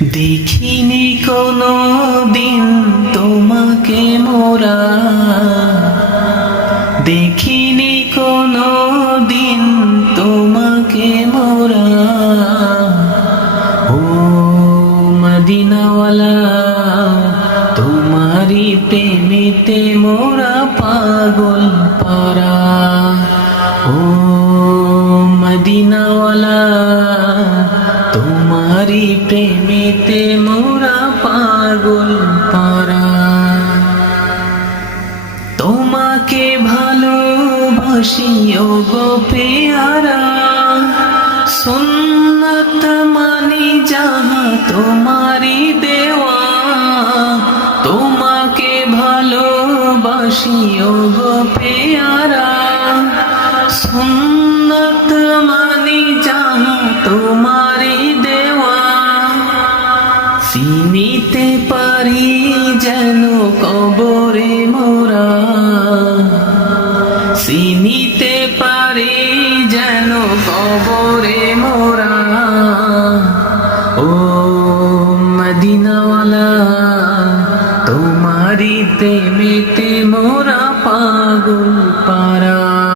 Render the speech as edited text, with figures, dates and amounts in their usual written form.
দেখিনি কোনো দিন তোমাকে মোরা, দেখিনি কোনো দিন তোমাকে মোরা। ও মদিনাওয়ালা, তোমারি প্রেমেতে মোরা পাগল পারা। ও মদিনাওয়ালা, তোমারি প্রেমেতে মোরা পাগল পারা। তোমাকে ভালোবাসি ও গো পেয়ারা, সুন্নত মানি যাহা তোমারি দেওয়া। তোমাকে ভালোবাসি ও গো পেয়ারা, সুন্নত মানি যাহা তোমারি দেওয়া। চিনিতে পারি যেন কবরে মোরা, চিনিতে পারি যেন কবরে মোরা। ও মদিনাওয়ালা, তোমারি প্রেমেতে মোরা পাগল পারা।